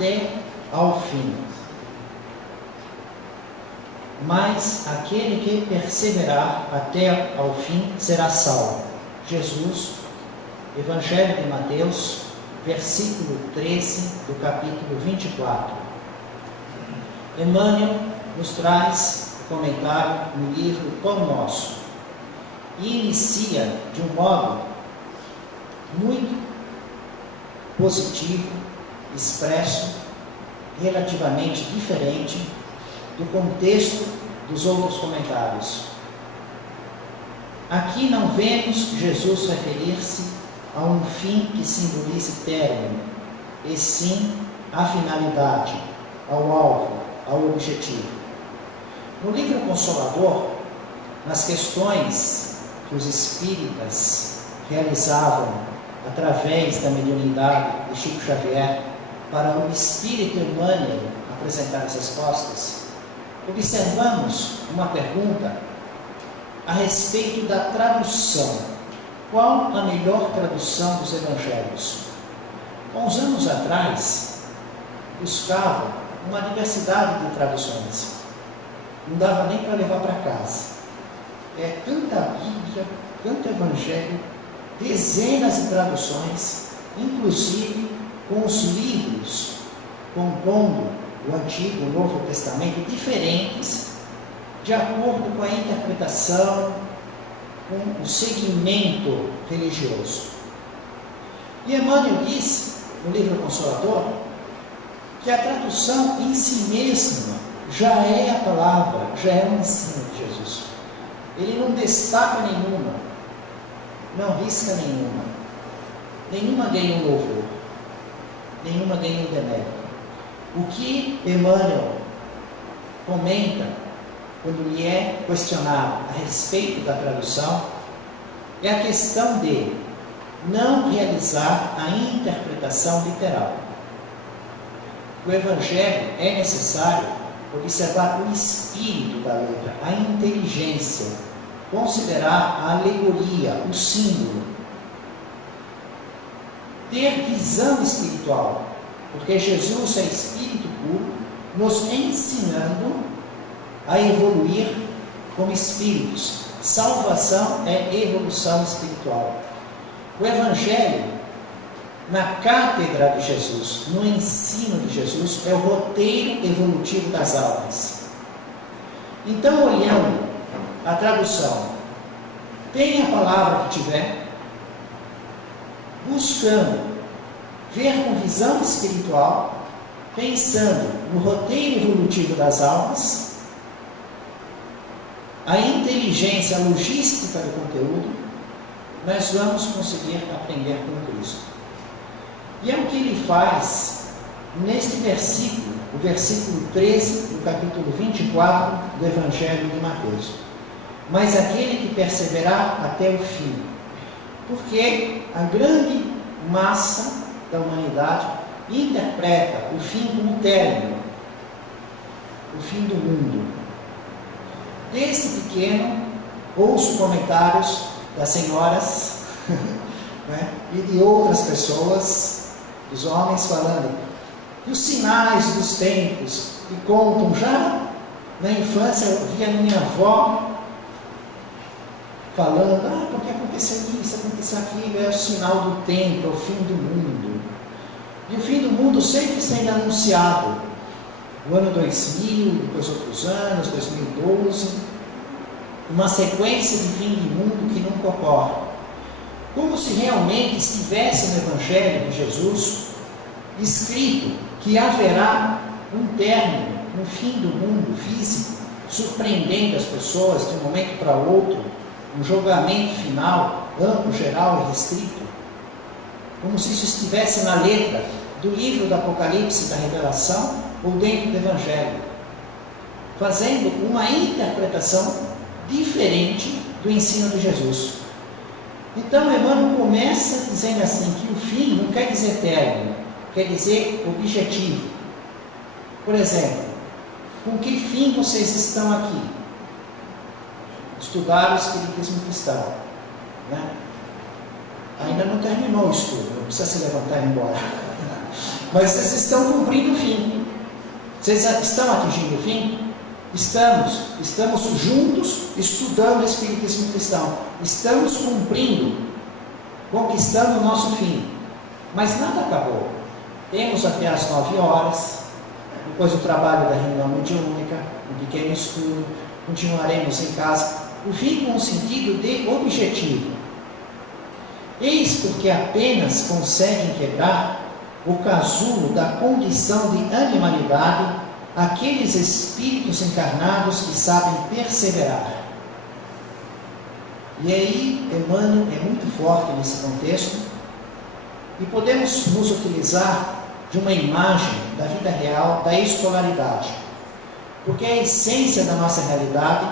até ao fim. Mas aquele que perseverar até ao fim será salvo. Jesus, Evangelho de Mateus, versículo 13 do capítulo 24. Emmanuel nos traz o comentário no livro Pão Nosso e inicia de um modo muito positivo, expresso, relativamente diferente do contexto dos outros comentários. Aqui não vemos Jesus referir-se a um fim que simbolize término, e sim à finalidade, ao alvo, ao objetivo. No livro Consolador, nas questões que os espíritas realizavam através da mediunidade de Chico Xavier para o espírito Emmanuel apresentar as respostas, observamos uma pergunta a respeito da tradução. Qual a melhor tradução dos evangelhos? Há uns anos atrás, buscavam uma diversidade de traduções. Não dava nem para levar para casa. Tanta Bíblia, tanto Evangelho, dezenas de traduções, inclusive com os livros compondo o Antigo e o Novo Testamento diferentes, de acordo com a interpretação, com o segmento religioso. E Emmanuel diz, no livro Consolador, que a tradução em si mesma já é a palavra, já é o ensino de Jesus. Ele não destaca nenhuma, não risca nenhuma, nenhuma ganha um louvor, nenhuma ganha um demérito. O que Emmanuel comenta quando lhe é questionado a respeito da tradução é a questão de não realizar a interpretação literal. O Evangelho é necessário observar o espírito da letra, a inteligência, considerar a alegoria, o símbolo, ter visão espiritual, porque Jesus é espírito puro, nos ensinando a evoluir como espíritos. Salvação é evolução espiritual. O Evangelho, na cátedra de Jesus, no ensino de Jesus, é o roteiro evolutivo das almas. Então, olhando a tradução, tem a palavra que tiver, buscando ver com visão espiritual, pensando no roteiro evolutivo das almas, a inteligência, a logística do conteúdo, nós vamos conseguir aprender com Cristo. E é o que ele faz neste versículo, o versículo 13 do capítulo 24 do Evangelho de Mateus. Mas aquele que perseverar até o fim, porque a grande massa da humanidade interpreta o fim como término, o fim do mundo. Desde pequeno, ouço comentários das senhoras né, e de outras pessoas, dos homens, falando que os sinais dos tempos, e contam já na infância, eu via minha avó falando, porque aconteceu isso, aconteceu aquilo, é o sinal do tempo, é o fim do mundo. E o fim do mundo sempre sendo anunciado. O ano 2000, depois outros anos, 2012, uma sequência de fim de mundo que nunca ocorre. Como se realmente estivesse no Evangelho de Jesus escrito que haverá um término, um fim do mundo físico, surpreendendo as pessoas de um momento para outro, um julgamento final, amplo, geral e restrito, como se isso estivesse na letra do livro do Apocalipse, da Revelação, ou dentro do Evangelho, fazendo uma interpretação diferente do ensino de Jesus. Então, Emmanuel começa dizendo assim, que o fim não quer dizer término, quer dizer objetivo. Por exemplo, com que fim vocês estão aqui? Estudar o Espiritismo cristão, né? Ainda não terminou o estudo, não precisa se levantar e ir embora. Mas vocês estão cumprindo o fim. Vocês estão atingindo o fim? Estamos juntos estudando o Espiritismo cristão. Estamos conquistando o nosso fim. Mas nada acabou. Temos até às 9 horas, depois o trabalho da reunião mediúnica, um pequeno estudo, continuaremos em casa. O fim com o sentido de objetivo. Eis porque apenas conseguem quebrar o casulo da condição de animalidade aqueles espíritos encarnados que sabem perseverar. E aí, Emmanuel é muito forte nesse contexto, e podemos nos utilizar de uma imagem da vida real, da escolaridade, porque a essência da nossa realidade,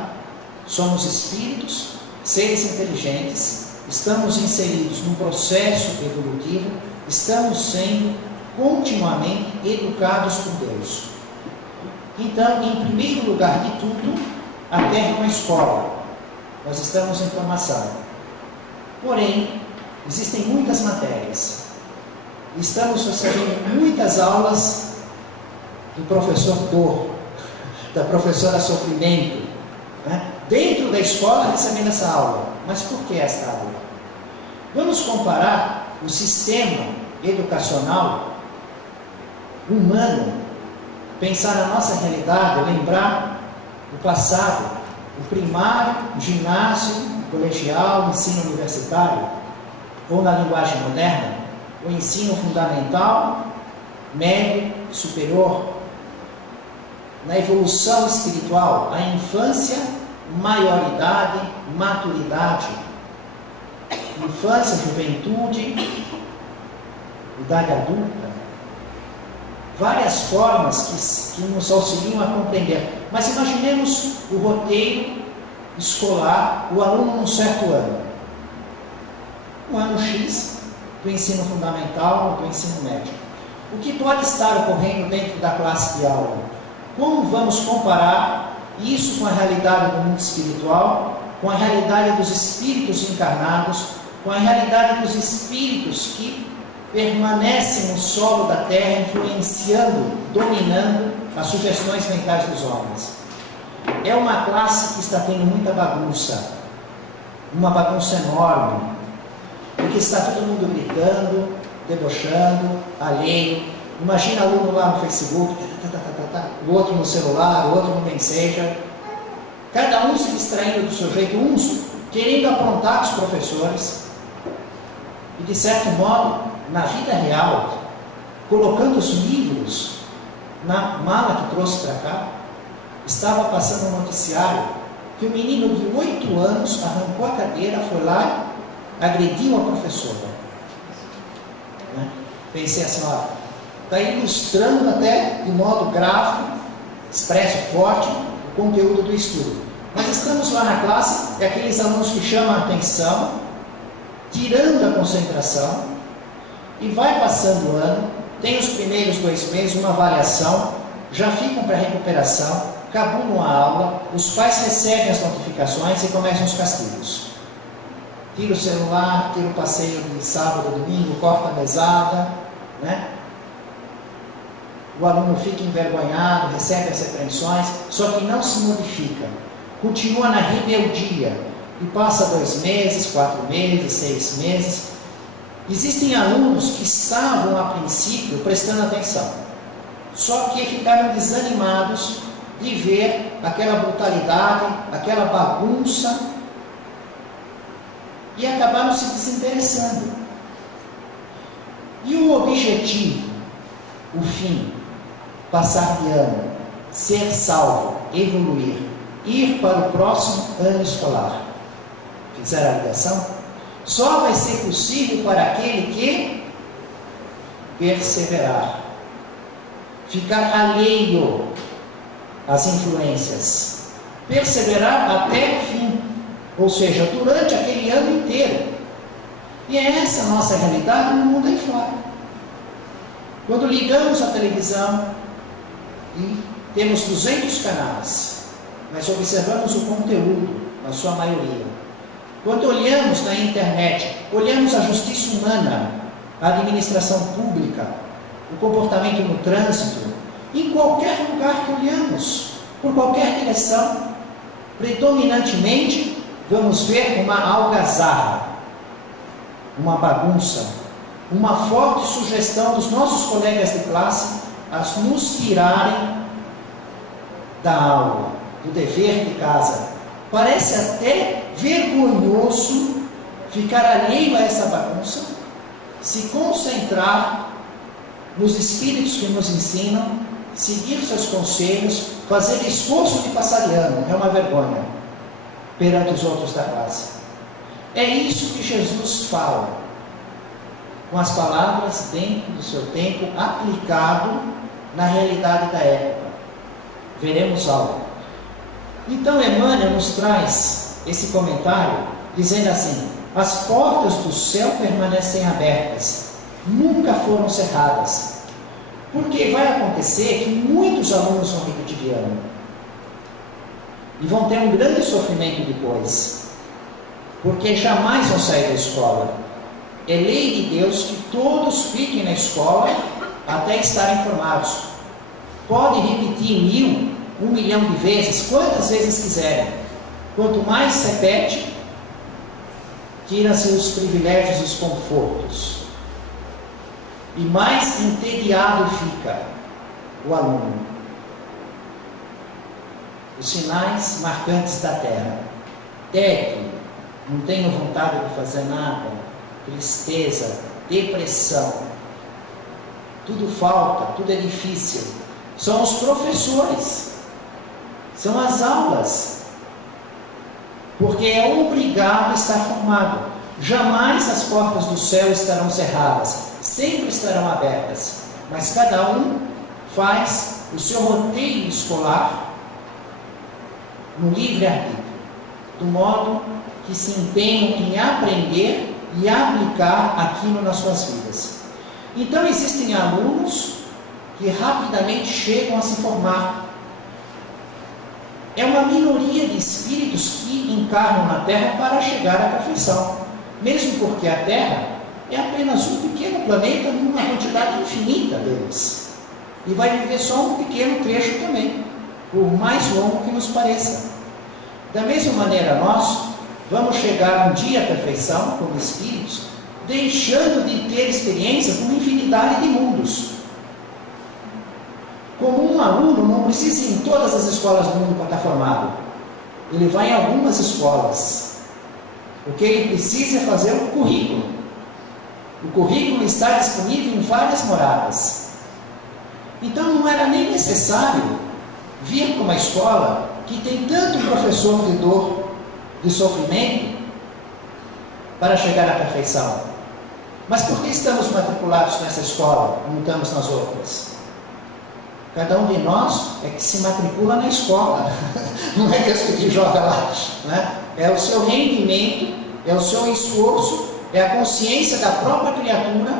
somos espíritos, seres inteligentes, estamos inseridos num processo evolutivo, estamos sendo continuamente educados por Deus. Então, em primeiro lugar de tudo, a Terra é uma escola. Nós estamos em formação. Porém, existem muitas matérias. Estamos recebendo muitas aulas do professor Dor, da professora Sofrimento, né? Dentro da escola recebendo essa aula. Mas por que esta aula? Vamos comparar o sistema educacional humano, pensar na nossa realidade, lembrar o passado, o primário, o ginásio, o colegial, o ensino universitário, ou na linguagem moderna, o ensino fundamental, médio, superior, na evolução espiritual, a infância, maioridade, maturidade, infância, juventude, idade adulta, várias formas que nos auxiliam a compreender. Mas imaginemos o roteiro escolar, o aluno num certo ano. Um ano X do ensino fundamental, do ensino médio. O que pode estar ocorrendo dentro da classe de aula? Como vamos comparar isso com a realidade do mundo espiritual, com a realidade dos espíritos encarnados, com a realidade dos espíritos que permanecem no solo da Terra, influenciando, dominando as sugestões mentais dos homens? É uma classe que está tendo muita bagunça, uma bagunça enorme, porque está todo mundo gritando, debochando, alheio. Imagina aluno lá no Facebook, o outro no celular, o outro no Messenger, cada um se distraindo do seu jeito, uns querendo aprontar os professores, e de certo modo, na vida real, colocando os livros na mala que trouxe para cá. Estava passando um noticiário que o menino de 8 anos arrancou a cadeira, foi lá, agrediu a professora. Né? Pensei assim, ó, está ilustrando até de modo gráfico, expresso forte, o conteúdo do estudo. Mas estamos lá na classe, é aqueles alunos que chamam a atenção, tirando a concentração, e vai passando o ano, tem os primeiros 2 meses, uma avaliação, já ficam para recuperação, acabou a aula, os pais recebem as notificações e começam os castigos. Tira o celular, tira o passeio de sábado, domingo, corta a mesada, né? O aluno fica envergonhado, recebe as repreensões, só que não se modifica, continua na rebeldia, e passa 2 meses, 4 meses, 6 meses. Existem alunos que estavam a princípio prestando atenção, só que ficaram desanimados de ver aquela brutalidade, aquela bagunça, e acabaram se desinteressando. E o objetivo, o fim, passar de ano, ser salvo, evoluir, ir para o próximo ano escolar. Fizeram a ligação? Só vai ser possível para aquele que perseverar, ficar alheio às influências, perseverar até o fim, ou seja, durante aquele ano inteiro. E é essa a nossa realidade no mundo aí fora. Quando ligamos a televisão e temos 200 canais, nós observamos o conteúdo, na sua maioria. Quando olhamos na internet, olhamos a justiça humana, a administração pública, o comportamento no trânsito, em qualquer lugar que olhamos, por qualquer direção, predominantemente vamos ver uma algazarra, uma bagunça, uma forte sugestão dos nossos colegas de classe a nos tirarem da aula, do dever de casa. Parece até vergonhoso ficar alheio a essa bagunça, se concentrar nos espíritos que nos ensinam, seguir seus conselhos, fazer esforço de passar de ano. É uma vergonha perante os outros da classe. É isso que Jesus fala, com as palavras dentro do seu tempo, aplicado na realidade da época. Veremos algo. Então Emmanuel nos traz esse comentário, dizendo assim: as portas do céu permanecem abertas, nunca foram cerradas. Porque vai acontecer que muitos alunos vão repetir de ano e vão ter um grande sofrimento depois, porque jamais vão sair da escola. É lei de Deus que todos fiquem na escola até estarem formados. Pode repetir 1000, 1 milhão de vezes, quantas vezes quiserem. Quanto mais se repete, tira-se os privilégios e os confortos, e mais entediado fica o aluno. Os sinais marcantes da terra: tédio, não tenho vontade de fazer nada, tristeza, depressão, tudo falta, tudo é difícil. São os professores, são as aulas, porque é obrigado a estar formado. Jamais as portas do céu estarão cerradas, sempre estarão abertas, mas cada um faz o seu roteiro escolar no livre-arbítrio, do modo que se empenham em aprender e aplicar aquilo nas suas vidas. Então existem alunos que rapidamente chegam a se formar. É uma minoria de espíritos que encarnam na Terra para chegar à perfeição, mesmo porque a Terra é apenas um pequeno planeta numa quantidade infinita deles, e vai viver só um pequeno trecho também, por mais longo que nos pareça. Da mesma maneira, nós vamos chegar um dia à perfeição como espíritos, deixando de ter experiências numa infinidade de mundos. Como um aluno não precisa ir em todas as escolas do mundo para estar formado, ele vai em algumas escolas. O que ele precisa é fazer um currículo. O currículo está disponível em várias moradas. Então não era nem necessário vir para uma escola que tem tanto professor de dor, de sofrimento, para chegar à perfeição. Mas por que estamos matriculados nessa escola e não estamos nas outras? Cada um de nós é que se matricula na escola, não é Deus que te joga lá, né? É o seu rendimento, é o seu esforço, é a consciência da própria criatura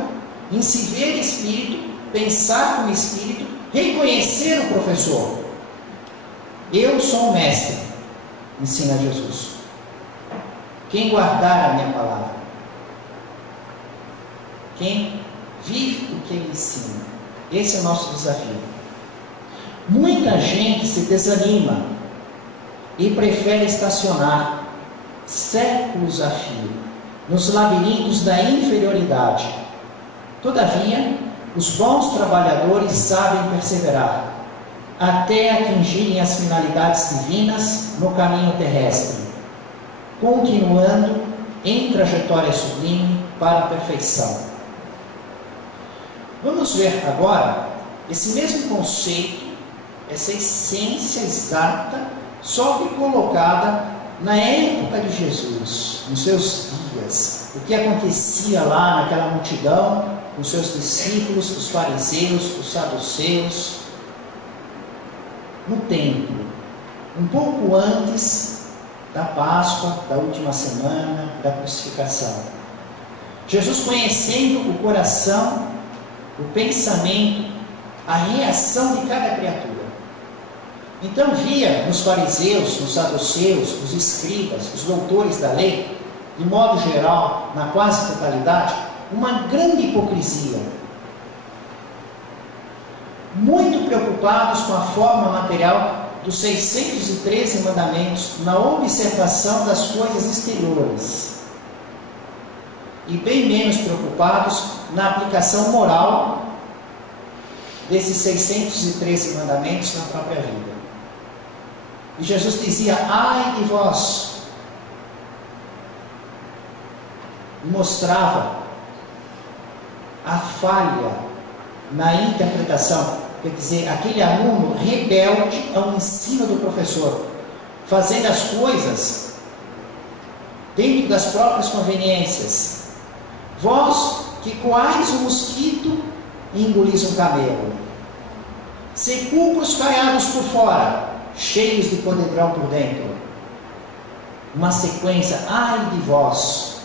em se ver espírito, pensar como espírito, reconhecer o professor. Eu sou o mestre, ensina Jesus. Quem guardar a minha palavra, quem vive o que ele ensina, esse é o nosso desafio. Muita gente se desanima e prefere estacionar séculos a fio nos labirintos da inferioridade. Todavia, os bons trabalhadores sabem perseverar até atingirem as finalidades divinas no caminho terrestre, continuando em trajetória sublime para a perfeição. Vamos ver agora esse mesmo conceito, essa essência exata, só que colocada na época de Jesus, nos seus dias. O que acontecia lá naquela multidão, com seus discípulos, os fariseus, os saduceus, no templo, um pouco antes da Páscoa, da última semana, da crucificação. Jesus, conhecendo o coração, o pensamento, a reação de cada criatura, então via nos fariseus, nos saduceus, os escribas, os doutores da lei, de modo geral, na quase totalidade, uma grande hipocrisia. muito preocupados com a forma material dos 613 mandamentos, na observação das coisas exteriores, e bem menos preocupados na aplicação moral desses 613 mandamentos na própria vida. E Jesus dizia: ai de vós, e mostrava a falha na interpretação. Quer dizer, aquele aluno rebelde ao ensino do professor, fazendo as coisas dentro das próprias conveniências. Vós que coais o mosquito e engolis um camelo, sepulcros caiados por fora, cheios de podridão por dentro. Uma sequência: ai de vós.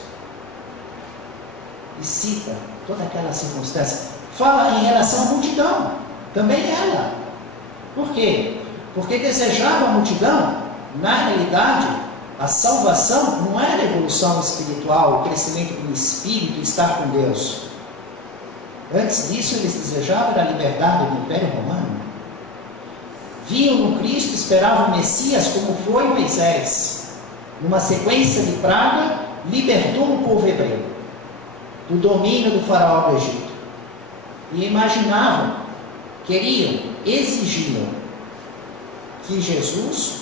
E cita toda aquela circunstância. Fala em relação à multidão, também ela. Por quê? Porque desejava a multidão, na realidade, a salvação não era a evolução espiritual, o crescimento do espírito, estar com Deus. Antes disso, eles desejavam a liberdade do Império Romano. Viam no Cristo, esperavam o Messias, como foi Moisés. Numa sequência de praga, libertou o povo hebreu do domínio do faraó do Egito. E imaginavam, queriam, exigiam que Jesus,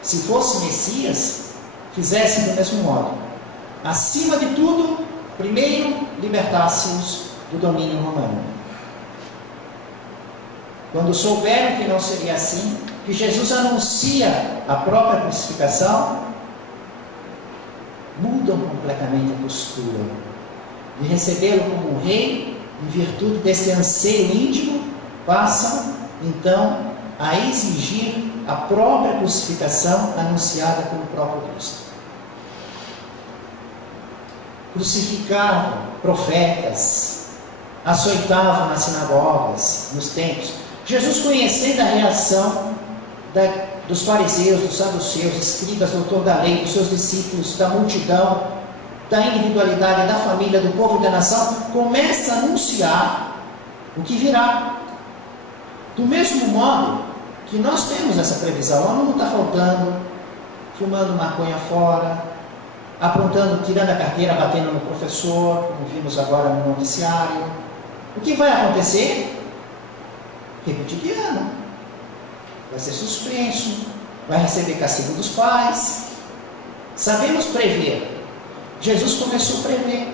se fosse Messias, fizesse do mesmo modo. Acima de tudo, primeiro libertasse-os do domínio romano. Quando souberam que não seria assim, que Jesus anuncia a própria crucificação, mudam completamente a postura de recebê-lo como um rei, em virtude desse anseio íntimo, passam então a exigir a própria crucificação anunciada pelo próprio Cristo. Crucificavam profetas, açoitavam nas sinagogas, nos templos. Jesus, conhecendo a reação dos fariseus, dos saduceus, escribas, doutor da lei, dos seus discípulos, da multidão, da individualidade, da família, do povo e da nação, começa a anunciar o que virá. Do mesmo modo que nós temos essa previsão, o aluno está faltando, fumando maconha fora, aprontando, tirando a carteira, batendo no professor, como vimos agora no noticiário. O que vai acontecer? Repetir de ano. Vai ser suspenso, vai receber castigo dos pais. Sabemos prever. Jesus começou a prever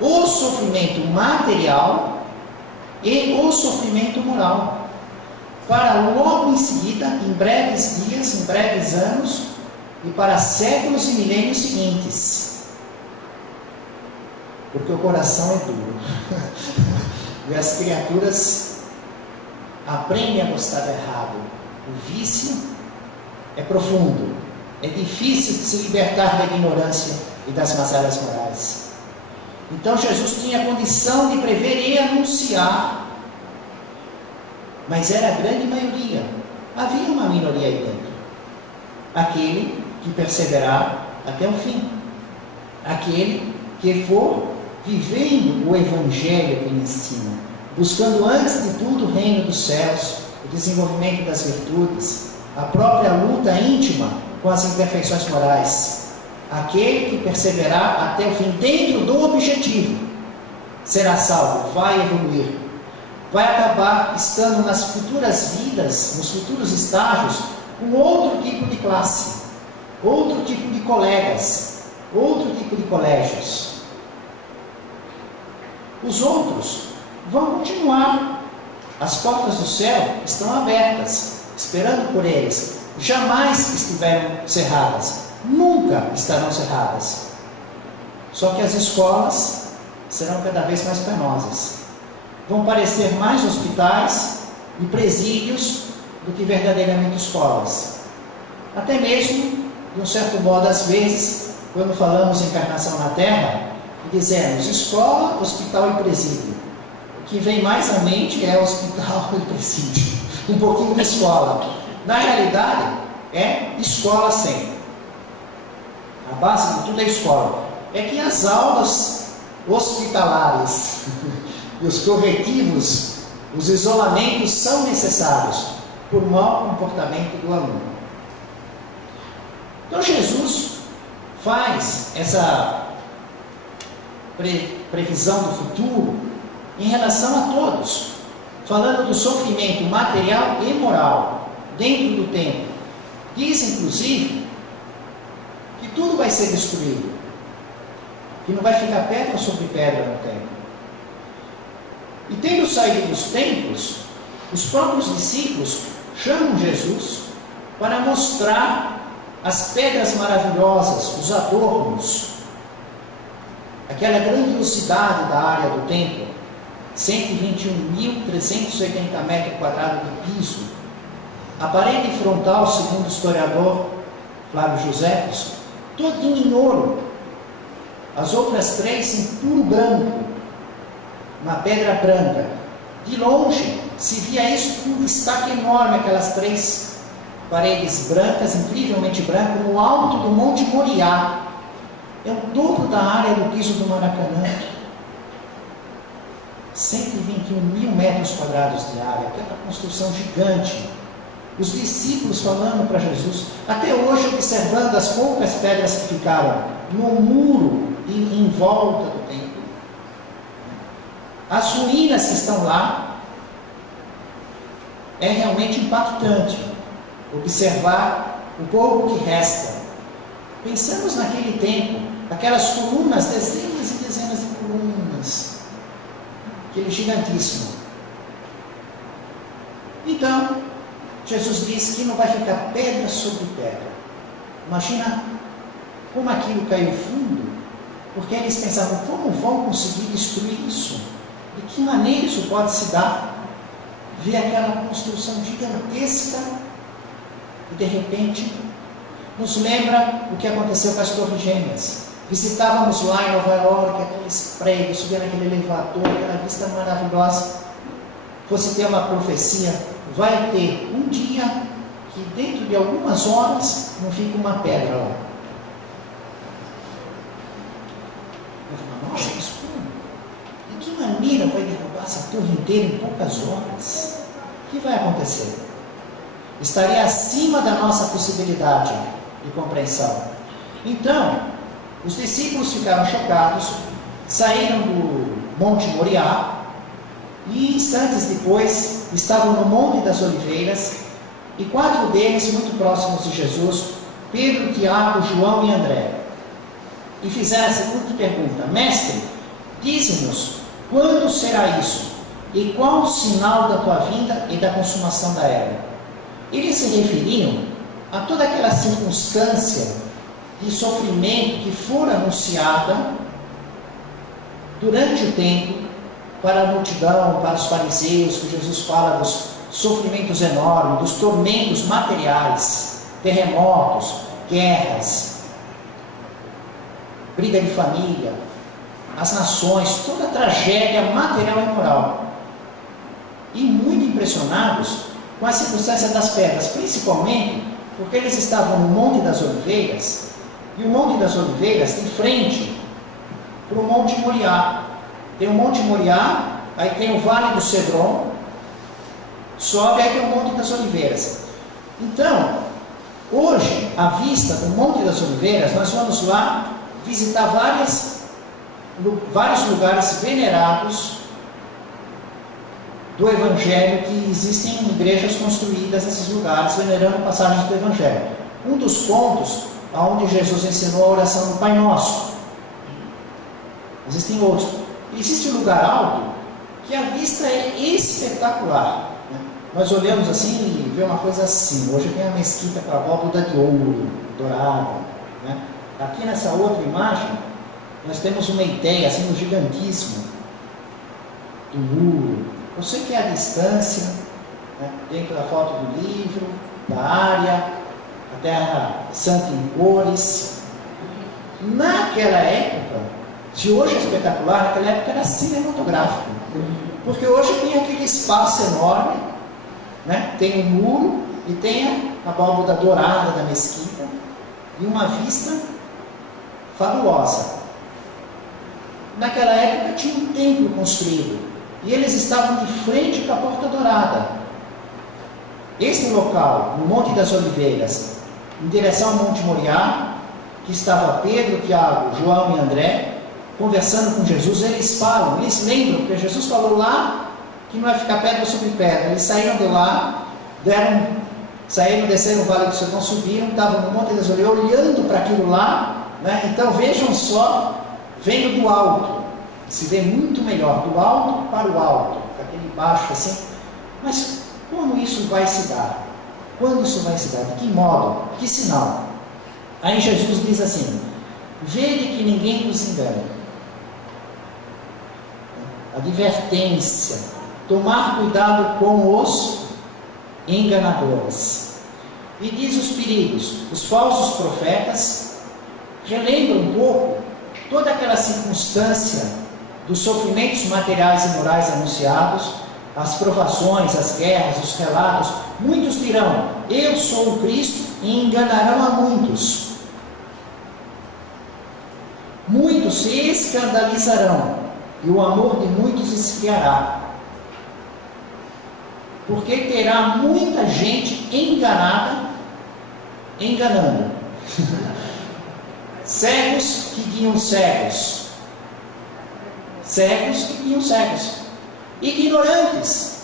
o sofrimento material e o sofrimento moral, para logo em seguida, em breves dias, em breves anos, e para séculos e milênios seguintes. Porque o coração é duro. E as criaturas aprendem a gostar do errado. O vício é profundo. É difícil de se libertar da ignorância e das mazelas morais. Então Jesus tinha a condição de prever e anunciar, mas era a grande maioria. Havia uma minoria aí dentro. Aquele que perseverar até o fim. Aquele que for vivendo o evangelho que ele ensina, buscando antes de tudo o reino dos céus, o desenvolvimento das virtudes, a própria luta íntima com as imperfeições morais. Aquele que perseverar até o fim dentro do objetivo será salvo, vai evoluir, vai acabar estando nas futuras vidas, nos futuros estágios, com outro tipo de classe, outro tipo de colegas, outro tipo de colégios. Os outros vão continuar. As portas do céu estão abertas, esperando por eles. Jamais estiveram cerradas. Nunca estarão cerradas. Só que as escolas serão cada vez mais penosas. Vão parecer mais hospitais e presídios do que verdadeiramente escolas. Até mesmo, de um certo modo, às vezes, quando falamos em encarnação na Terra, dizemos escola, hospital e presídio. O que vem mais à mente é hospital e presídio. Um pouquinho de escola. Na realidade, é escola sempre. A base de tudo é escola. É que as aulas hospitalares e os corretivos Os isolamentos são necessários por mau comportamento do aluno. Então Jesus faz essa previsão do futuro em relação a todos, falando do sofrimento material e moral dentro do templo. Diz, inclusive, que tudo vai ser destruído, que não vai ficar pedra sobre pedra no templo. E tendo saído dos templos, os próprios discípulos chamam Jesus para mostrar as pedras maravilhosas, os adornos, aquela grandiosidade da área do templo, 121.380 metros quadrados de piso, a parede frontal, segundo o historiador Flávio Josefos, todinha em ouro, as outras três em puro branco, uma pedra branca. De longe se via isso com um destaque enorme, aquelas três paredes brancas, incrivelmente brancas, no alto do Monte Moriá. É o dobro da área do piso do Maracanã. 121.000 metros quadrados de área, aquela construção gigante. Os discípulos falando para Jesus, até hoje observando as poucas pedras que ficaram no muro e em volta do templo. As ruínas que estão lá, é realmente impactante observar o pouco que resta. Pensamos naquele tempo, aquelas colunas, dezenas e dezenas de colunas, aquele gigantismo. Então, Jesus diz que não vai ficar pedra sobre pedra. Imagina como aquilo caiu fundo, porque eles pensavam, como vão conseguir destruir isso? De que maneira isso pode se dar? Ver aquela construção gigantesca e de repente nos lembra o que aconteceu com as Torres Gêmeas. Visitávamos lá em Nova York, aqueles prédios, subia naquele elevador, aquela vista maravilhosa. Fosse ter uma profecia, vai ter um dia que dentro de algumas horas não fica uma pedra lá. Eu falo, nossa, mas como? De que maneira vai derrubar essa torre inteira em poucas horas? O que vai acontecer? Estaria acima da nossa possibilidade de compreensão. Então, os discípulos ficaram chocados, saíram do Monte Moriá e instantes depois estavam no Monte das Oliveiras e 4 deles muito próximos de Jesus, Pedro, Tiago, João e André, e fizeram a seguinte pergunta: Mestre, dize-nos quando será isso e qual o sinal da tua vinda e da consumação da era? Eles se referiam a toda aquela circunstância de sofrimento que fora anunciada durante o tempo para a multidão, para os fariseus, que Jesus fala dos sofrimentos enormes, dos tormentos materiais, terremotos, guerras, briga de família, as nações, toda a tragédia material e moral. E muito impressionados com a circunstância das pedras, principalmente porque eles estavam no Monte das Oliveiras, e o Monte das Oliveiras de frente para o Monte Moriá. Tem o Monte Moriá, aí tem o Vale do Cedron, sobe, aí tem o Monte das Oliveiras. Então, hoje, à vista do Monte das Oliveiras, nós vamos lá visitar vários lugares venerados do Evangelho, que existem igrejas construídas nesses lugares, venerando passagens do Evangelho. Um dos pontos onde Jesus ensinou a oração do Pai Nosso. Existem outros. Existe um lugar alto que a vista é espetacular. Né? Nós olhamos assim e vemos uma coisa assim. Hoje tem a mesquita com a abóbada de ouro, dourada. Né? Aqui nessa outra imagem, nós temos uma ideia, assim, um gigantismo do muro. Eu sei que é a distância, né, dentro da foto do livro, da área, a Terra Santa em cores. Naquela época, se hoje é espetacular, naquela época era cinematográfico. Porque hoje tem aquele espaço enorme, né, tem um muro e tem a abóbada dourada da mesquita e uma vista fabulosa. Naquela época tinha um templo construído e eles estavam de frente para a Porta Dourada. Este local, no Monte das Oliveiras, em direção ao Monte Moriá, que estava Pedro, Tiago, João e André, conversando com Jesus. Eles falam, eles lembram, porque Jesus falou lá que não vai ficar pedra sobre pedra. Eles saíram de lá, saíram, desceram o Vale do Sertão, subiram, estavam no Monte das Oliveiras, olhando para aquilo lá, né? Então vejam só, vendo do alto, se vê muito melhor, do alto para o alto, aquele baixo assim. Mas como isso vai se dar? Quando isso vai se dar? De que modo? Que sinal? Aí Jesus diz assim: vede que ninguém vos engane. Advertência: tomar cuidado com os enganadores. E diz os perigos: os falsos profetas. Relembra um pouco toda aquela circunstância dos sofrimentos materiais e morais anunciados, as provações, as guerras, os relatos. Muitos dirão: eu sou o Cristo, e enganarão a muitos. Muitos se escandalizarão, e o amor de muitos esfriará, porque terá muita gente enganada, enganando. Cegos que guiam cegos, cegos que guiam cegos, ignorantes,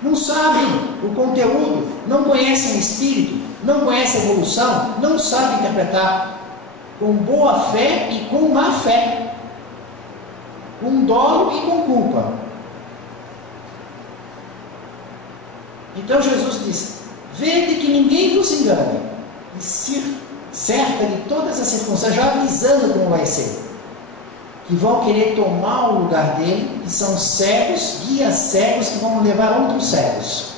não sabem o conteúdo, não conhecem o Espírito, não conhecem a evolução, não sabem interpretar, com boa fé e com má fé, com dolo e com culpa. Então Jesus diz: vede que ninguém vos engane, e se cerca de todas as circunstâncias, já avisando como vai ser, que vão querer tomar o lugar dele, que são cegos, guias cegos, que vão levar outros cegos.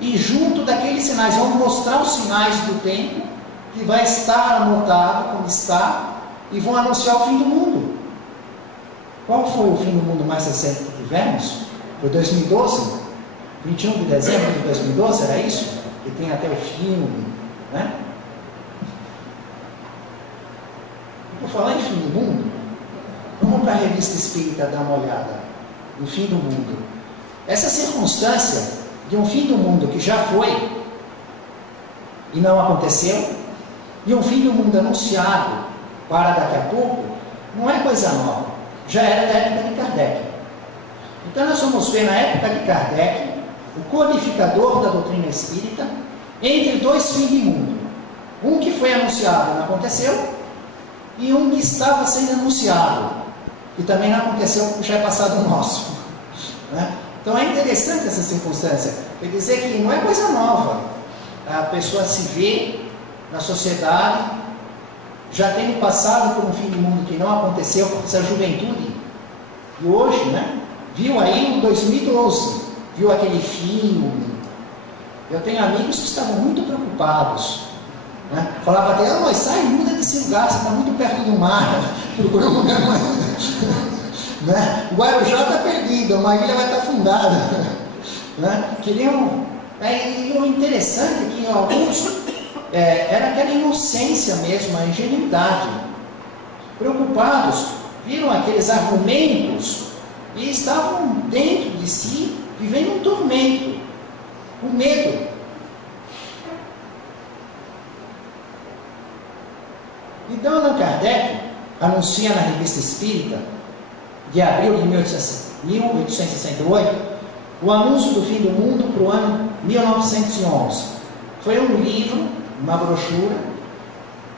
E junto daqueles sinais, vão mostrar os sinais do tempo, que vai estar anotado como está, e vão anunciar o fim do mundo. Qual foi o fim do mundo mais recente que tivemos? Foi 2012, 21 de dezembro de 2012, era isso? Que tem até o filme, né? E por falar em fim do mundo, vamos para a Revista Espírita dar uma olhada no fim do mundo. Essa circunstância de um fim do mundo que já foi e não aconteceu, e um fim do mundo anunciado para daqui a pouco, não é coisa nova, já era da época de Kardec. Então nós vamos ver na época de Kardec o codificador da doutrina espírita entre dois fins de mundo, um que foi anunciado e não aconteceu, e um que estava sendo anunciado, que também não aconteceu porque já é passado o nosso, né? Então é interessante essa circunstância, quer dizer que não é coisa nova a pessoa se vê na sociedade, já tendo passado por um fim de mundo que não aconteceu, porque essa juventude de hoje, né, viu aí em 2012, viu aquele filme. Eu tenho amigos que estavam muito preocupados, né? Falava até: mas sai, muda desse lugar, você está muito perto do mar, procura um lugar mais. Né? O Guarujá está perdido, a Marília vai estar afundada. Né? Queriam. E o interessante é que alguns era aquela inocência mesmo, a ingenuidade. Preocupados, viram aqueles argumentos e estavam dentro de si, vivendo um tormento, com medo. Então Allan Kardec anuncia na Revista Espírita, de abril de 1868, o anúncio do fim do mundo para o ano 1911. Foi um livro, uma brochura,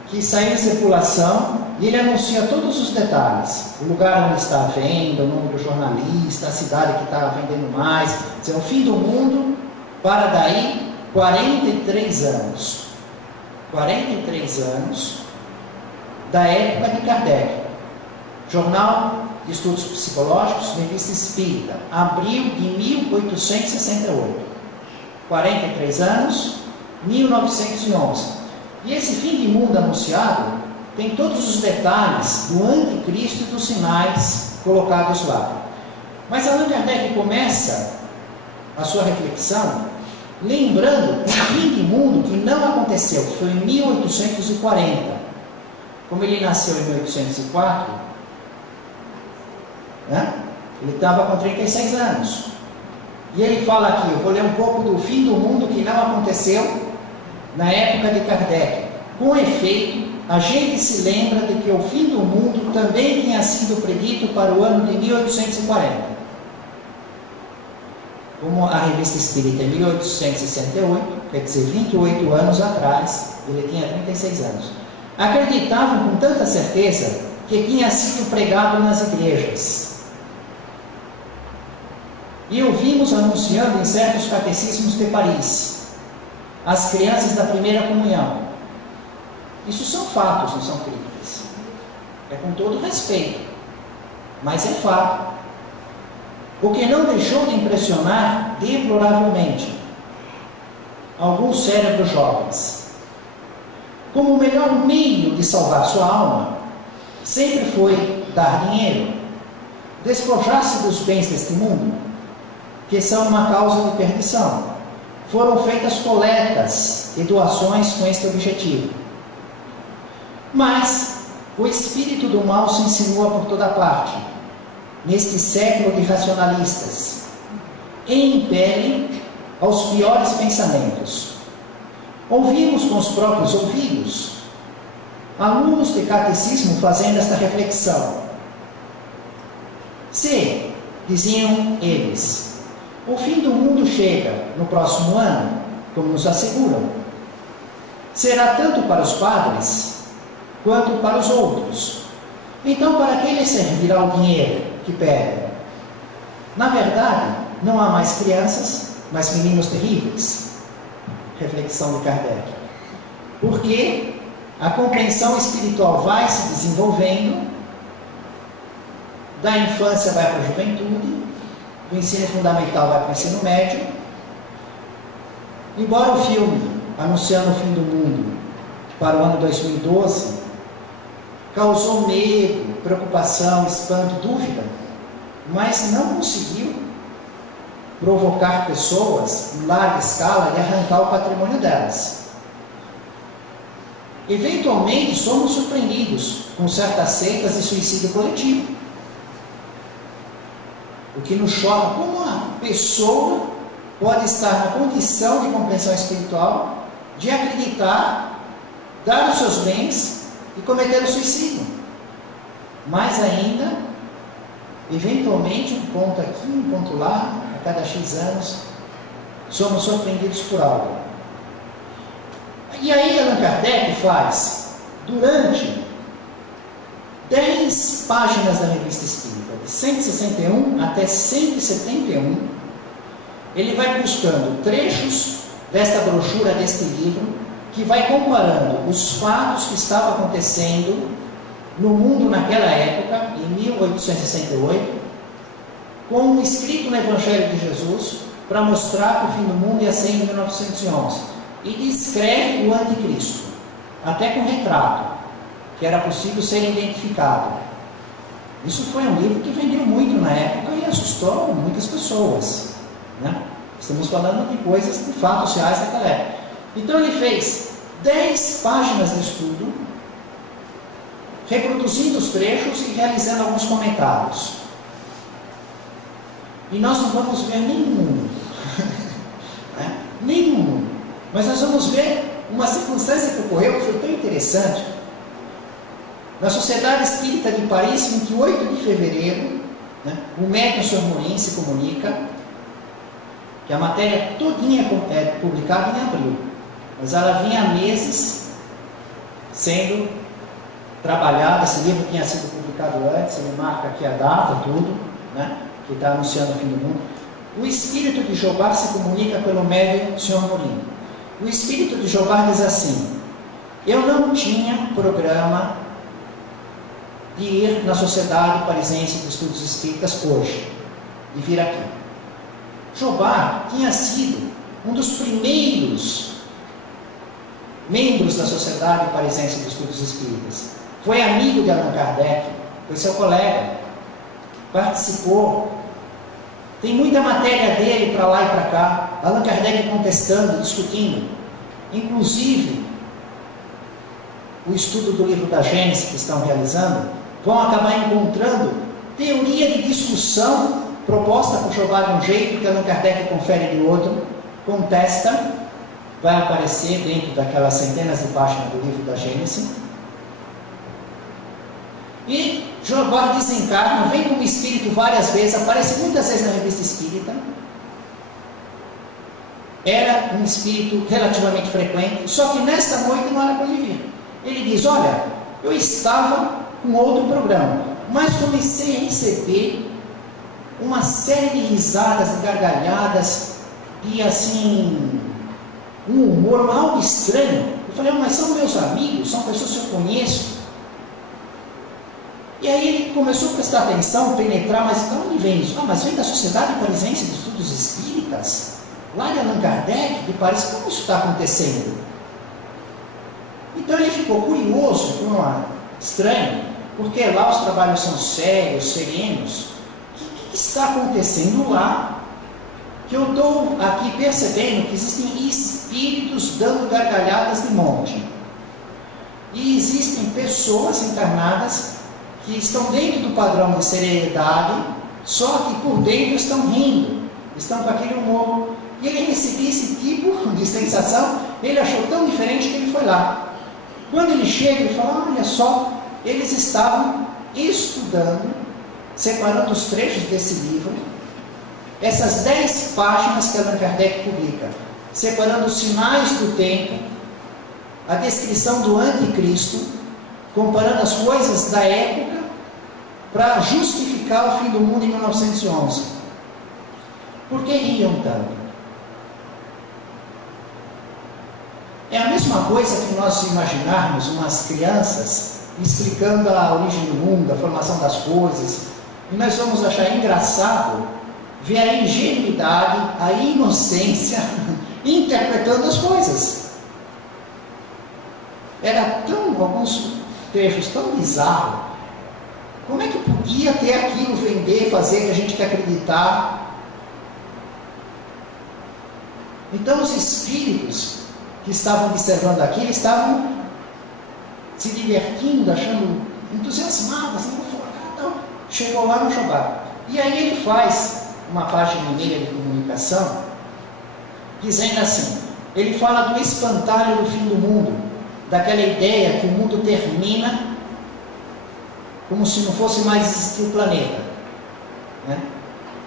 que saiu em circulação, e ele anuncia todos os detalhes: o lugar onde está a venda, o nome do jornalista, a cidade que está vendendo mais. Quer dizer, o fim do mundo para daí 43 anos. 43 anos da época de Kardec. Jornal de Estudos Psicológicos, Revista Espírita, abril de 1868. 43 anos, 1911. E esse fim de mundo anunciado tem todos os detalhes do anticristo e dos sinais colocados lá. Mas Allan Kardec começa a sua reflexão lembrando um fim de mundo que não aconteceu, que foi em 1840. Como ele nasceu em 1804, né? Ele estava com 36 anos. E ele fala aqui, eu vou ler um pouco do fim do mundo que não aconteceu na época de Kardec. Com efeito, a gente se lembra de que o fim do mundo também tinha sido predito para o ano de 1840. Como a Revista Espírita em 1868, quer dizer, 28 anos atrás, ele tinha 36 anos. Acreditavam com tanta certeza que tinha sido pregado nas igrejas. E ouvimos anunciando em certos catecismos de Paris, as crianças da primeira comunhão. Isso são fatos, não são críticas. É com todo respeito, mas é fato. O que não deixou de impressionar deploravelmente alguns cérebros jovens. Como o melhor meio de salvar sua alma, sempre foi dar dinheiro, despojar-se dos bens deste mundo, que são uma causa de perdição. Foram feitas coletas e doações com este objetivo. Mas o espírito do mal se insinua por toda parte, neste século de racionalistas, e impele aos piores pensamentos. Ouvimos com os próprios ouvidos alunos de catecismo fazendo esta reflexão. Se, diziam eles, o fim do mundo chega no próximo ano, como nos asseguram, será tanto para os padres quanto para os outros. Então, para que lhes servirá o dinheiro que pedem? Na verdade, não há mais crianças, mas meninos terríveis. Reflexão de Kardec. Porque a compreensão espiritual vai se desenvolvendo, da infância vai para a juventude, do ensino fundamental vai para o ensino médio. Embora o filme anunciando o fim do mundo para o ano 2012 causou medo, preocupação, espanto, dúvida, mas não conseguiu provocar pessoas em larga escala e arrancar o patrimônio delas. Eventualmente somos surpreendidos com certas seitas de suicídio coletivo. O que nos choca, como uma pessoa pode estar na condição de compreensão espiritual, de acreditar, dar os seus bens e cometer o suicídio. Mais ainda, eventualmente, um ponto aqui, um ponto lá, a cada X anos, somos surpreendidos por algo. E aí Allan Kardec faz, durante 10 páginas da Revista Espírita, de 161 até 171, ele vai buscando trechos desta brochura, deste livro, que vai comparando os fatos que estavam acontecendo no mundo naquela época, em 1868, com o escrito no Evangelho de Jesus, para mostrar que o fim do mundo ia ser em 1911. E descreve o anticristo, até com retrato, que era possível ser identificado. Isso foi um livro que vendeu muito na época e assustou muitas pessoas, né? Estamos falando de coisas, de fatos reais daquela época. Então ele fez 10 páginas de estudo, reproduzindo os trechos e realizando alguns comentários. E nós não vamos ver nenhum, né? Nenhum. Mas nós vamos ver uma circunstância que ocorreu que foi tão interessante. Na Sociedade Espírita de Paris, 28 de fevereiro, né, o médium Sr. Morim se comunica que a matéria todinha é publicada em abril, mas ela vinha há meses sendo trabalhada. Esse livro tinha sido publicado antes, ele marca aqui a data, tudo, né, que está anunciando o fim do mundo. O espírito de Jobar se comunica pelo médium Sr. Morim. O espírito de Jobar diz assim: eu não tinha programa de ir na Sociedade Parisense de Estudos Espíritas hoje, e vir aqui. Jobar tinha sido um dos primeiros membros da Sociedade Parisense de Estudos Espíritas. Foi amigo de Allan Kardec, foi seu colega, participou. Tem muita matéria dele para lá e para cá, Allan Kardec contestando, discutindo. Inclusive, o estudo do livro da Gênesis que estão realizando, vão acabar encontrando teoria de discussão proposta por Jeová de um jeito, que Allan Kardec confere de outro, contesta, vai aparecer dentro daquelas centenas de páginas do livro da Gênesis. E Jeová desencarna, vem como espírito várias vezes, aparece muitas vezes na revista espírita. Era um espírito relativamente frequente, só que nesta noite não era para ele vir. Ele diz: olha, eu estava com outro programa, mas comecei a receber uma série de risadas, de gargalhadas, e assim, um humor algo estranho. Eu falei: mas são meus amigos, são pessoas que eu conheço. E aí ele começou a prestar atenção, penetrar, mas de onde vem isso? Mas vem da Sociedade Parisiense de Estudos Espíritas, lá de Allan Kardec, de Paris. Como isso está acontecendo? Então ele ficou curioso, estranho, porque lá os trabalhos são sérios, serenos. O que está acontecendo lá, que eu estou aqui percebendo que existem espíritos dando gargalhadas de monte, e existem pessoas encarnadas que estão dentro do padrão de serenidade, só que por dentro estão rindo, estão com aquele humor. E ele recebia esse tipo de sensação, ele achou tão diferente que ele foi lá. Quando ele chega, ele fala: olha só, eles estavam estudando, separando os trechos desse livro, essas 10 páginas que Allan Kardec publica, separando os sinais do tempo, a descrição do anticristo, comparando as coisas da época, para justificar o fim do mundo em 1911. Por que riam tanto? É a mesma coisa que nós imaginarmos umas crianças explicando a origem do mundo, a formação das coisas, e nós vamos achar engraçado ver a ingenuidade, a inocência interpretando as coisas. Era alguns trechos tão bizarros. Como é que podia ter aquilo, vender, fazer que a gente quer acreditar? Então os espíritos que estavam observando aquilo estavam se divertindo, achando entusiasmados, assim, chegou lá no Jeová. E aí ele faz uma página meia de comunicação, dizendo assim, ele fala do espantalho do fim do mundo, daquela ideia que o mundo termina como se não fosse mais existir o planeta, né?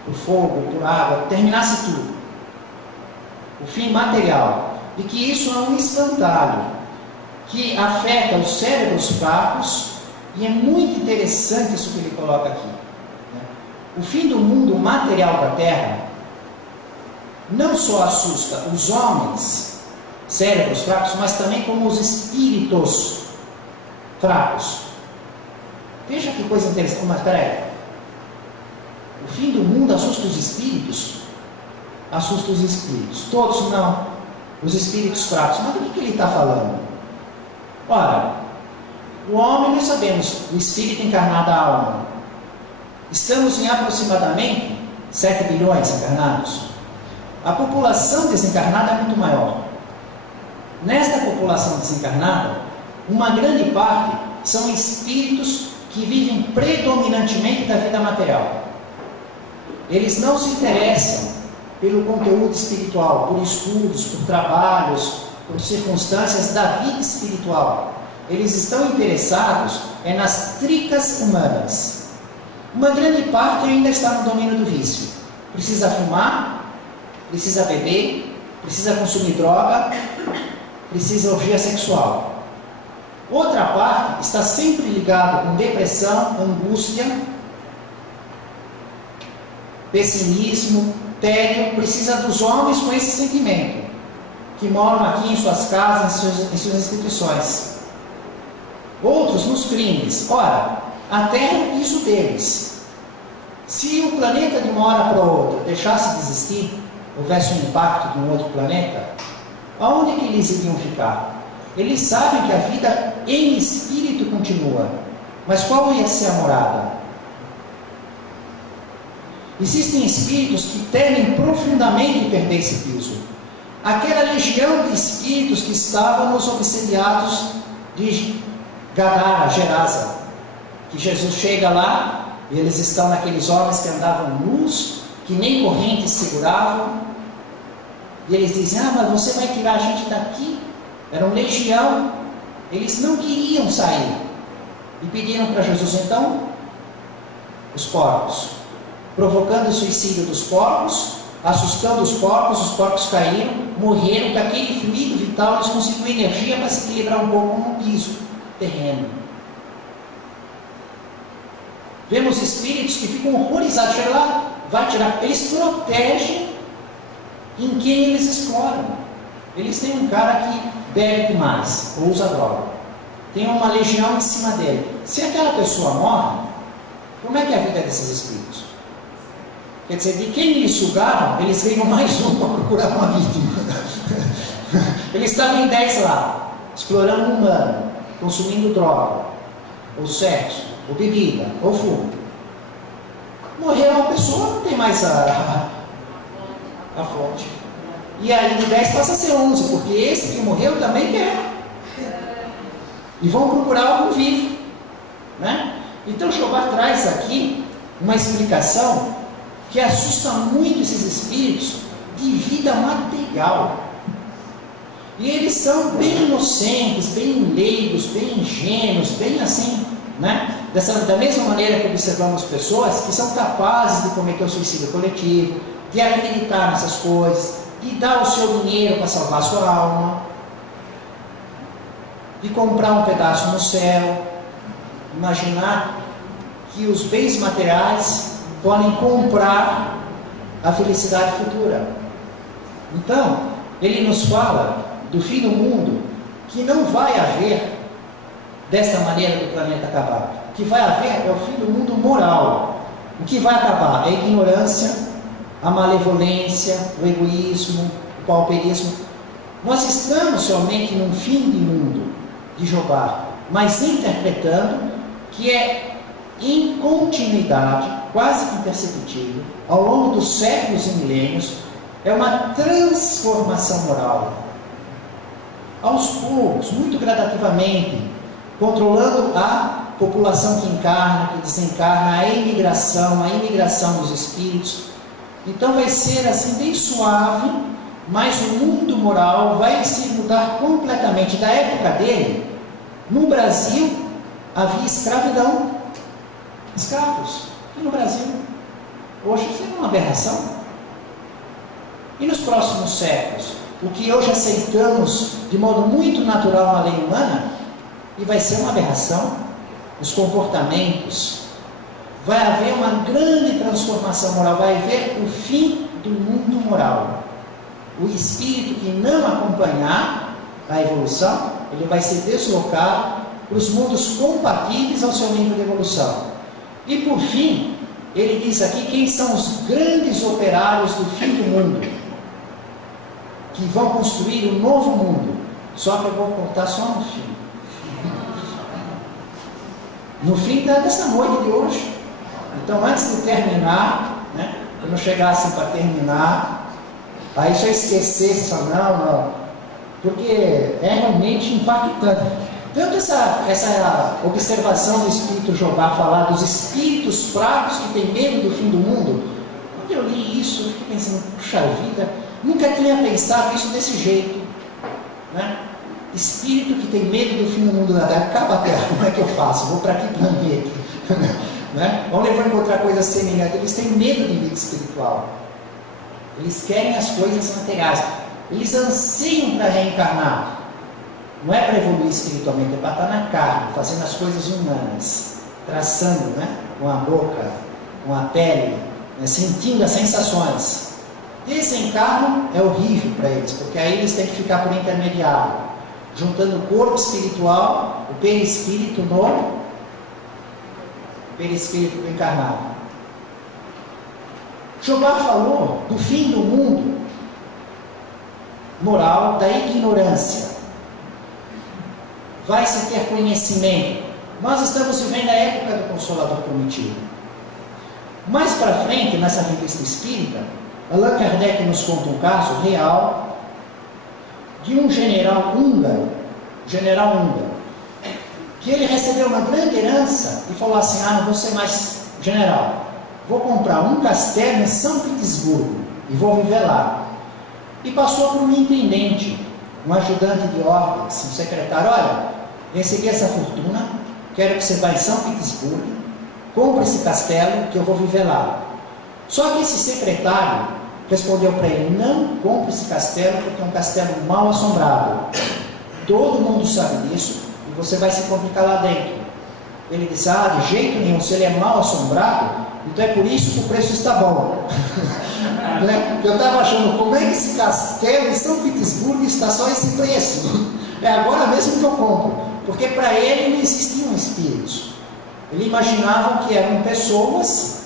Por fogo, por água, terminasse tudo, o fim material, e que isso é um espantalho que afeta os cérebros fracos, e é muito interessante isso que ele coloca aqui, né? O fim do mundo material da Terra não só assusta os homens, cérebros fracos, mas também como os espíritos fracos. Veja que coisa interessante. Mas peraí, o fim do mundo assusta os espíritos? Assusta os espíritos. Todos não. Os espíritos fracos. Mas do que ele está falando? Ora, o homem, nós sabemos, o espírito encarnado, a alma. Estamos em aproximadamente 7 bilhões encarnados. A população desencarnada é muito maior. Nesta população desencarnada, uma grande parte são espíritos que vivem predominantemente da vida material. Eles não se interessam pelo conteúdo espiritual, por estudos, por trabalhos, por circunstâncias da vida espiritual. Eles estão interessados nas tricas humanas. Uma grande parte ainda está no domínio do vício. Precisa fumar, precisa beber, precisa consumir droga, precisa orgia sexual. Outra parte está sempre ligada com depressão, angústia, pessimismo, tédio, precisa dos homens com esse sentimento, que moram aqui em suas casas, em suas instituições. Outros nos crimes. Ora, a Terra é o piso deles. Se o planeta de uma hora para outra deixasse de existir, houvesse um impacto de um outro planeta, aonde que eles iriam ficar? Eles sabem que a vida em espírito continua, mas qual ia ser a morada? Existem espíritos que temem profundamente perder esse piso. Aquela legião de espíritos que estavam nos obsediados de Gadara, Gerasa, que Jesus chega lá E eles estão naqueles homens que andavam nus, que nem correntes seguravam. E eles dizem: ah, mas você vai tirar a gente daqui? Era uma legião. Eles não queriam sair. E pediram para Jesus, então, os porcos. Provocando o suicídio dos porcos, assustando os porcos caíram, morreram, com aquele fluido vital eles conseguiram energia para se equilibrar um pouco no piso terreno. Vemos espíritos que ficam horrorizados, chega lá, vai tirar, eles protegem em quem eles exploram. Eles têm um cara que bebe demais, ou usa droga, tem uma legião em cima dele. Se aquela pessoa morre, como é que é a vida desses espíritos? Quer dizer, de quem eles sugaram, eles ganham mais um para procurar uma vítima. Eles estavam em 10 lá, explorando o humano, consumindo droga, ou sexo, ou bebida, ou fumo. Morreu uma pessoa, não tem mais a fonte. E aí de 10 passa a ser 11, porque esse que morreu também quer. E vão procurar algo vivo, né? Então Jeová traz aqui uma explicação que assusta muito esses espíritos de vida material. E eles são bem inocentes, bem leigos, bem ingênuos, bem assim, né? Da mesma maneira que observamos pessoas que são capazes de cometer o suicídio coletivo, de acreditar nessas coisas, de dar o seu dinheiro para salvar a sua alma, de comprar um pedaço no céu, imaginar que os bens materiais podem comprar a felicidade futura. Então, ele nos fala do fim do mundo, que não vai haver desta maneira do planeta acabar. O que vai haver é o fim do mundo moral. O que vai acabar é a ignorância, a malevolência, o egoísmo, o pauperismo. Nós estamos somente num fim de mundo de Jeová, mas interpretando que é em continuidade, quase que imperceptível, ao longo dos séculos e milênios, é uma transformação moral. Aos poucos, muito gradativamente, controlando a população que encarna, que desencarna, a imigração dos espíritos. Então vai ser assim bem suave, mas o mundo moral vai se mudar completamente. Da época dele, no Brasil, havia escravidão. Escravos, aqui no Brasil. Hoje isso é uma aberração. E nos próximos séculos, o que hoje aceitamos de modo muito natural na lei humana, e vai ser uma aberração, os comportamentos, vai haver uma grande transformação moral, vai haver o fim do mundo moral. O espírito que não acompanhar a evolução, ele vai se deslocar para os mundos compatíveis ao seu nível de evolução. E por fim, ele diz aqui quem são os grandes operários do fim do mundo, que vão construir um novo mundo. Só que eu vou contar só no fim. No fim dessa noite de hoje. Então, antes de terminar, né, quando chegassem para terminar, aí só esquecesse, só não, porque é realmente impactante. Tanto essa observação do Espírito Jeová falar dos espíritos fracos que têm medo do fim do mundo, quando eu li isso, eu fiquei pensando, puxa vida, nunca tinha pensado isso desse jeito, né? Espírito que tem medo do fim do mundo da Terra, acaba a Terra, como é que eu faço? Vou para que planeta? Né? Onde eu vou encontrar coisas semelhantes? Eles têm medo de vida espiritual, eles querem as coisas materiais, eles anseiam para reencarnar. Não é para evoluir espiritualmente, é para estar na carne, fazendo as coisas humanas, traçando, né, com a boca, com a pele, né, sentindo as sensações. Desencarno é horrível para eles, porque aí eles têm que ficar por intermediário, juntando o corpo espiritual, o perispírito no perispírito encarnado. Jeová falou do fim do mundo moral, da ignorância. Vai se ter conhecimento. Nós estamos vivendo a época do Consolador Prometido. Mais para frente, nessa revista espírita, Allan Kardec nos conta um caso real de um general húngaro, que ele recebeu uma grande herança e falou assim: não vou ser mais general, vou comprar um castelo em São Petersburgo e vou viver lá. E passou por um intendente, um ajudante de ordens, um secretário: olha, recebi essa fortuna, quero que você vá em São Petersburgo, compre esse castelo que eu vou viver lá. Só que esse secretário respondeu para ele: não compre esse castelo porque é um castelo mal assombrado. Todo mundo sabe disso e você vai se complicar lá dentro. Ele disse: de jeito nenhum, se ele é mal assombrado, então é por isso que o preço está bom. Eu estava achando, como é que esse castelo em São Petersburgo está só esse preço? É agora mesmo que eu compro. Porque para ele não existiam espíritos. Ele imaginava que eram pessoas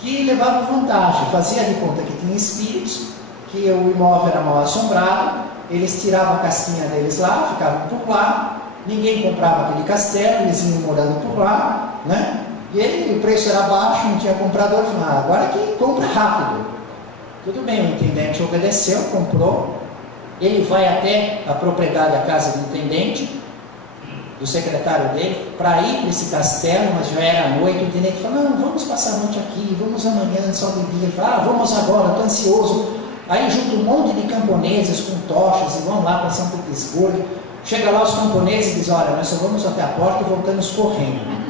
que levavam vantagem, fazia de conta que tinha espíritos, que o imóvel era mal assombrado, eles tiravam a casquinha deles lá, ficavam por lá, ninguém comprava aquele castelo, eles iam morando por lá, né? E o preço era baixo, não tinha comprador. Falava: agora que compra rápido. Tudo bem, o intendente obedeceu, comprou. Ele vai até a propriedade, a casa do intendente, do secretário dele, para ir para esse castelo, mas já era noite. O intendente fala: não, vamos passar a noite aqui, vamos amanhã, só de dia. Ele fala: vamos agora, estou ansioso. Aí junta um monte de camponeses com tochas e vão lá para São Petersburgo. Chega lá os camponeses e diz: olha, nós só vamos até a porta e voltamos correndo.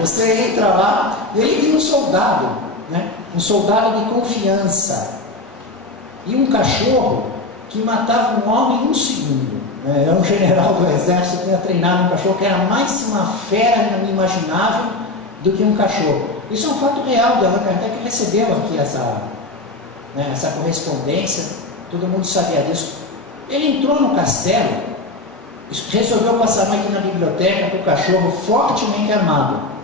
Você entra lá, e ele viu um soldado, né? Um soldado de confiança, e um cachorro que matava um homem em um segundo. Era um general do exército que tinha treinado um cachorro que era mais uma fera inimaginável do que um cachorro. Isso é um fato real. De Allan Kardec recebeu aqui essa correspondência, todo mundo sabia disso. Ele entrou no castelo, resolveu passar a noite na biblioteca com o cachorro fortemente armado,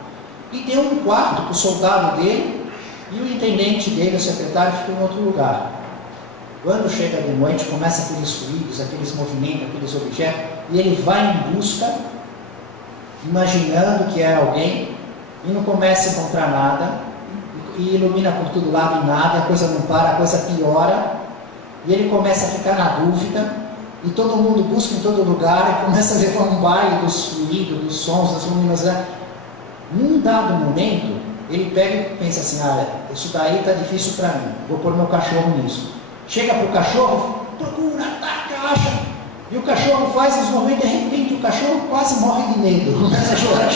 e deu um quarto para o soldado dele, e o intendente dele, o secretário, ficou em outro lugar. Quando chega de noite, começa aqueles ruídos, aqueles movimentos, aqueles objetos, e ele vai em busca, imaginando que é alguém, e não começa a encontrar nada, e ilumina por todo lado e nada, a coisa não para, a coisa piora, e ele começa a ficar na dúvida, e todo mundo busca em todo lugar, e começa a levar um baile dos ruídos, dos sons, das luminosidades. Num dado momento, ele pega e pensa assim: isso daí está difícil para mim, vou pôr meu cachorro nisso. Chega para o cachorro, procura, ataca, acha, e o cachorro faz os movimentos, de repente o cachorro quase morre de medo, começa a chorar,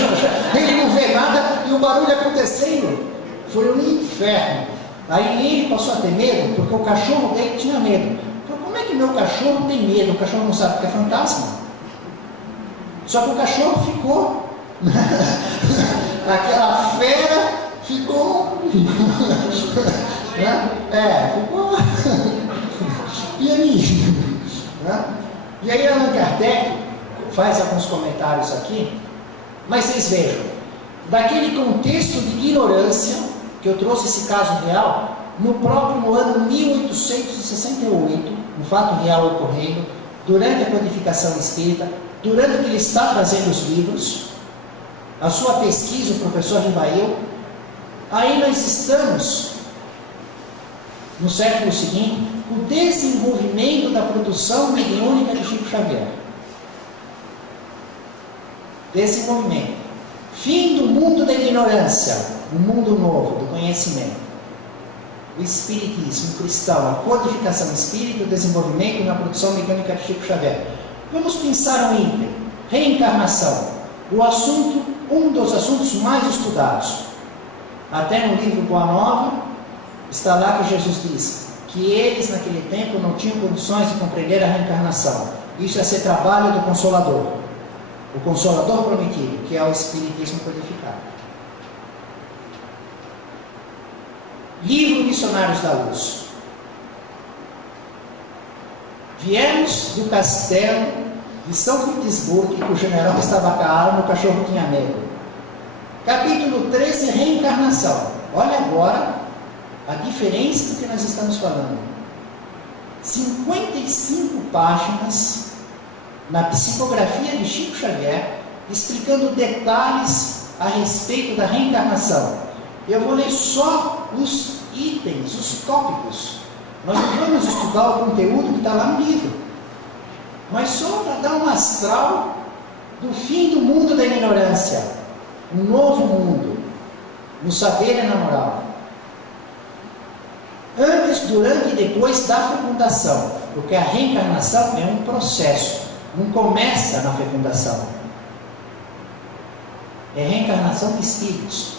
ele não vê nada, e o barulho acontecendo, foi um inferno. Aí ele passou a ter medo, porque o cachorro dele tinha medo. Falou: como é que meu cachorro tem medo? O cachorro não sabe que é fantasma. Só que o cachorro ficou, aquela fera ficou, ficou pianinho, né? E aí Allan Kardec faz alguns comentários aqui, mas vocês vejam, daquele contexto de ignorância, que eu trouxe esse caso real, no próprio ano 1868, um fato real ocorrendo, durante a codificação espírita, durante que ele está trazendo os livros, a sua pesquisa, o professor Ribail, aí nós estamos no século seguinte, o desenvolvimento da produção mediúnica de Chico Xavier. Desenvolvimento. Fim do mundo da ignorância, um mundo novo, do conhecimento. O espiritismo cristão, a codificação espírita, o desenvolvimento na produção mediúnica de Chico Xavier. Vamos pensar um ítem: reencarnação. O assunto, um dos assuntos mais estudados. Até no livro Boa Nova, está lá que Jesus diz que eles naquele tempo não tinham condições de compreender a reencarnação. Isso ia ser trabalho do Consolador, o Consolador prometido, que é o Espiritismo codificado. Livro Missionários da Luz. Viemos do castelo de São Petersburgo, que o general estava com a arma, o cachorro tinha medo. Capítulo 13, reencarnação. Olha agora a diferença do que nós estamos falando. 55 páginas na psicografia de Chico Xavier, explicando detalhes a respeito da reencarnação. Eu vou ler só os itens, os tópicos. Nós não vamos estudar o conteúdo que está lá no livro, mas só para dar um astral do fim do mundo da ignorância, um novo mundo. no saber e na moral. Antes, durante e depois da fecundação, porque a reencarnação é um processo, não começa na fecundação. É reencarnação de espíritos.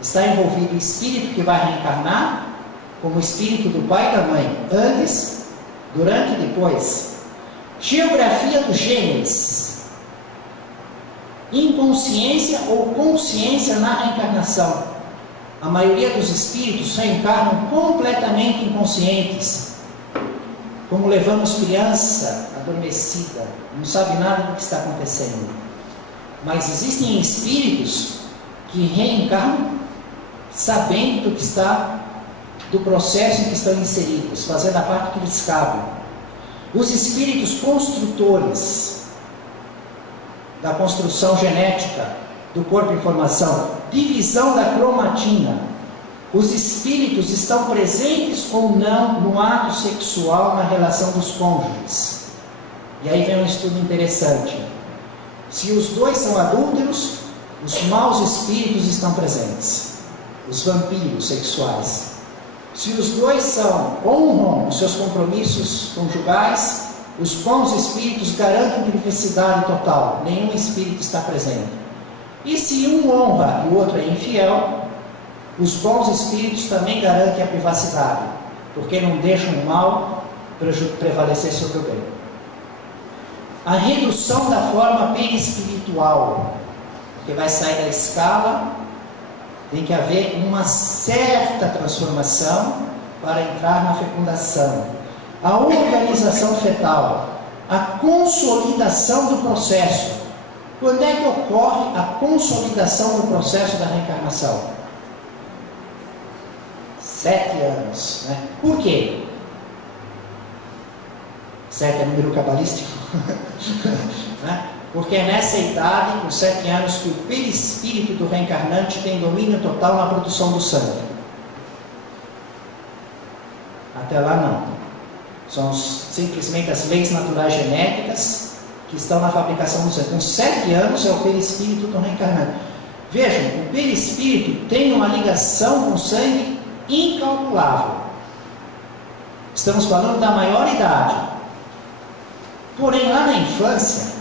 Está envolvido o espírito que vai reencarnar, como o espírito do pai e da mãe, antes, durante e depois. Geografia dos genes. Inconsciência ou consciência na reencarnação. A maioria dos espíritos reencarnam completamente inconscientes, como levamos criança adormecida, não sabe nada do que está acontecendo. Mas existem espíritos que reencarnam sabendo do que está, do processo em que estão inseridos, fazendo a parte que lhes cabe. Os espíritos construtores da construção genética do corpo em formação, divisão da cromatina. Os espíritos estão presentes ou não no ato sexual na relação dos cônjuges. E aí vem um estudo interessante. Se os dois são adúlteros, os maus espíritos estão presentes, os vampiros sexuais. Se os dois honram os seus compromissos conjugais, os bons espíritos garantem privacidade total, nenhum espírito está presente. E se um honra e o outro é infiel, os bons espíritos também garantem a privacidade, porque não deixam o mal prevalecer sobre o bem. A redução da forma perispiritual, que vai sair da escala, tem que haver uma certa transformação para entrar na fecundação. A organização fetal, a consolidação do processo. Quando é que ocorre a consolidação do processo da reencarnação? 7 anos. Né? Por quê? 7 é número cabalístico. Né? Porque é nessa idade, com 7 anos, que o perispírito do reencarnante tem domínio total na produção do sangue. Até lá não. São simplesmente as leis naturais genéticas que estão na fabricação do sangue. Com 7 anos é o perispírito do reencarnante. Vejam, o perispírito tem uma ligação com o sangue incalculável. Estamos falando da maior idade. Porém, lá na infância,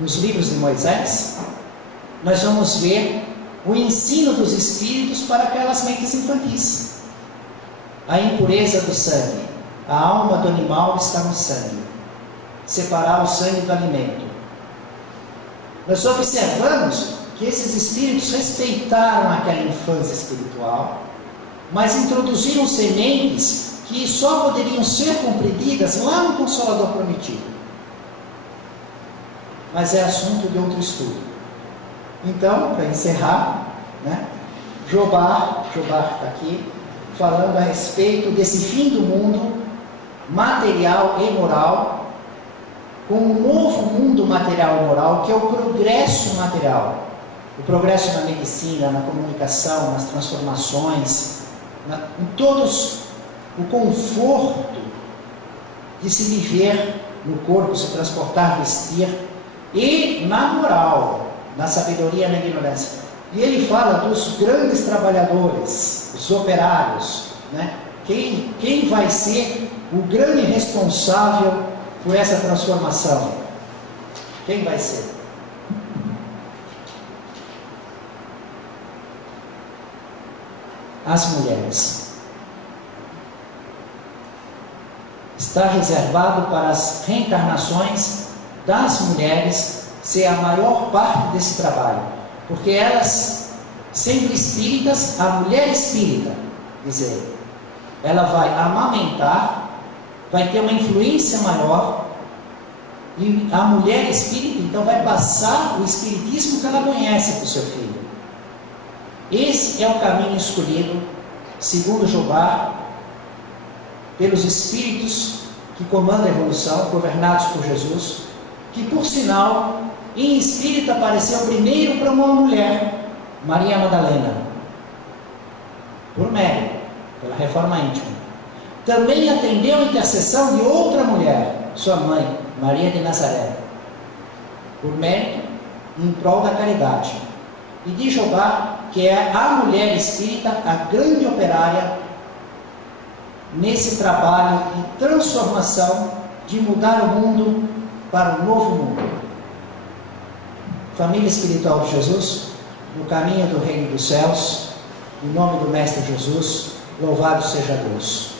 nos livros de Moisés, nós vamos ver o ensino dos espíritos para aquelas mentes infantis. A impureza do sangue. A alma do animal está no sangue. Separar o sangue do alimento. Nós observamos que esses espíritos respeitaram aquela infância espiritual, mas introduziram sementes que só poderiam ser compreendidas lá no Consolador Prometido. Mas é assunto de outro estudo. Então, para encerrar, né, Jobar está aqui, falando a respeito desse fim do mundo material e moral, com um novo mundo material e moral, que é o progresso material. O progresso na medicina, na comunicação, nas transformações, em todos o conforto de se viver no corpo, se transportar, vestir, e na moral, na sabedoria e na ignorância. E ele fala dos grandes trabalhadores, os operários, né? Quem vai ser o grande responsável por essa transformação? Quem vai ser? As mulheres. Está reservado para as reencarnações das mulheres ser a maior parte desse trabalho, porque elas, sendo espíritas, a mulher espírita, dizer, ela vai amamentar, vai ter uma influência maior, e a mulher espírita então vai passar o espiritismo que ela conhece para o seu filho. Esse é o caminho escolhido, segundo Jobar, pelos espíritos que comandam a evolução, governados por Jesus, que por sinal, em espírito apareceu primeiro para uma mulher, Maria Madalena, por mérito, pela reforma íntima. Também atendeu a intercessão de outra mulher, sua mãe, Maria de Nazaré, por mérito, em prol da caridade. e de Jobá, que é a mulher espírita, a grande operária nesse trabalho de transformação, de mudar o mundo para um novo mundo. Família espiritual de Jesus, no caminho do reino dos céus, em nome do Mestre Jesus, louvado seja Deus.